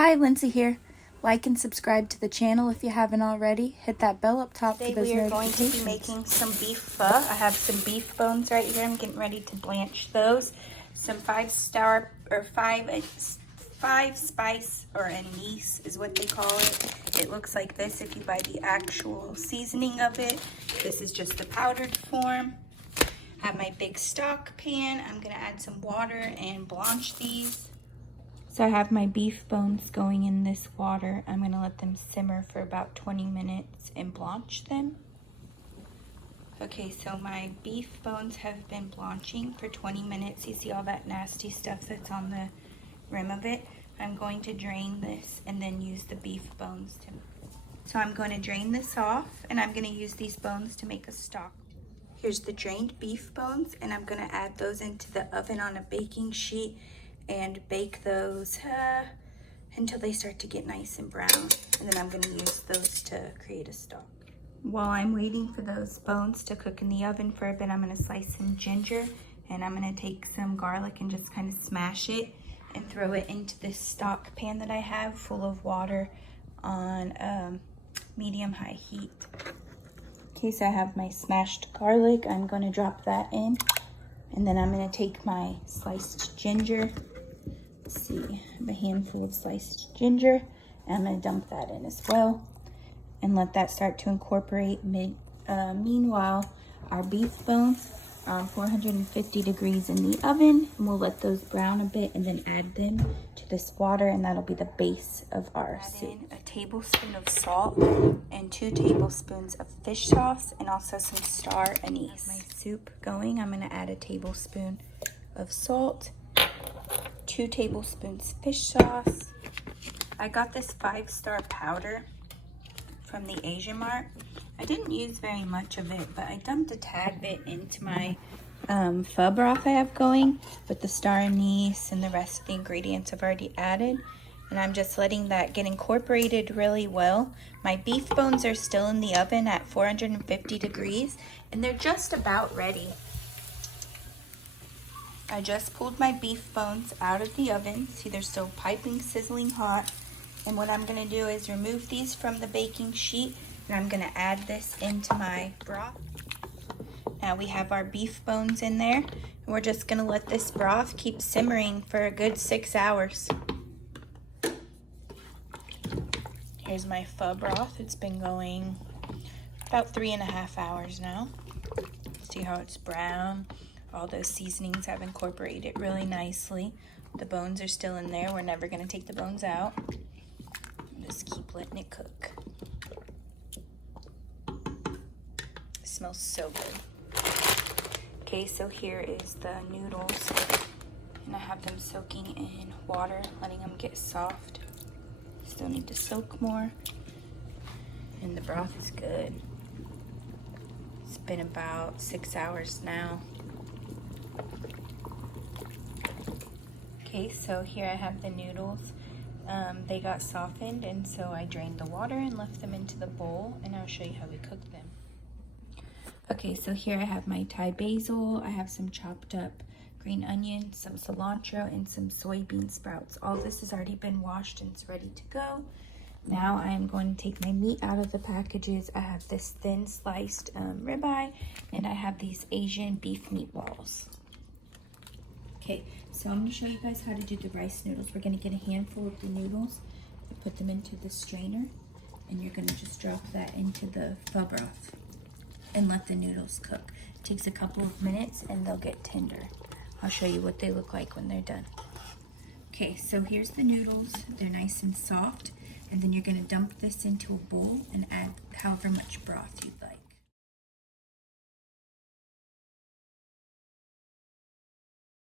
Hi, Lindsay here. Like and subscribe to the channel if you haven't already. Hit that bell up top for those notifications. Today we are going to be making some beef pho. I have some beef bones right here. I'm getting ready to blanch those. Some five spice or anise is what they call it. It looks like this if you buy the actual seasoning of it. This is just the powdered form. I have my big stock pan. I'm gonna add some water and blanch these. So I have my beef bones going in this water. I'm gonna let them simmer for about 20 minutes and blanch them. Okay, so my beef bones have been blanching for 20 minutes. You see all that nasty stuff that's on the rim of it? I'm going to drain this and then use the beef bones to. So I'm going to drain this off and I'm gonna use these bones to make a stock. Here's the drained beef bones and I'm gonna add those into the oven on a baking sheet and bake those until they start to get nice and brown. And then I'm gonna use those to create a stock. While I'm waiting for those bones to cook in the oven for a bit, I'm gonna slice some ginger and I'm gonna take some garlic and just kind of smash it and throw it into this stock pan that I have full of water on medium-high heat. Okay, so I have my smashed garlic. I'm gonna drop that in. And then I'm gonna take my sliced ginger. Let's see, I have a handful of sliced ginger. And I'm gonna dump that in as well and let that start to incorporate. Meanwhile, our beef bones are on 450 degrees in the oven, and we'll let those brown a bit and then add them to this water, and that'll be the base of our soup. Add in a tablespoon of salt and 2 tablespoons of fish sauce and also some star anise. My soup going, I'm gonna add a tablespoon of salt, 2 tablespoons fish sauce. I got this 5-star powder from the Asian Mart. I didn't use very much of it, but I dumped a tad bit into my pho broth I have going with the star anise and the rest of the ingredients I've already added. And I'm just letting that get incorporated really well. My beef bones are still in the oven at 450 degrees and they're just about ready. I just pulled my beef bones out of the oven. See, they're still piping, sizzling hot. And what I'm gonna do is remove these from the baking sheet and I'm gonna add this into my broth. Now we have our beef bones in there. And we're just gonna let this broth keep simmering for a good 6 hours. Here's my pho broth. It's been going about 3.5 hours now. See how it's brown? All those seasonings have incorporated really nicely. The bones are still in there. We're never gonna take the bones out. Just keep letting it cook. It smells so good. Okay, so here is the noodles. And I have them soaking in water, letting them get soft. Still need to soak more. And the broth is good. It's been about 6 hours now. Okay, so here I have the noodles. They got softened, and so I drained the water and left them into the bowl, and I'll show you how we cook them. Okay, so here I have my Thai basil. I have some chopped up green onions, some cilantro, and some soybean sprouts. All this has already been washed and it's ready to go. Now I am going to take my meat out of the packages. I have this thin sliced ribeye, and I have these Asian beef meatballs. Okay, so I'm going to show you guys how to do the rice noodles. We're going to get a handful of the noodles and put them into the strainer, and you're going to just drop that into the pho broth and let the noodles cook. It takes a couple of minutes and they'll get tender. I'll show you what they look like when they're done. Okay, so here's the noodles. They're nice and soft, and then you're going to dump this into a bowl and add however much broth you'd like.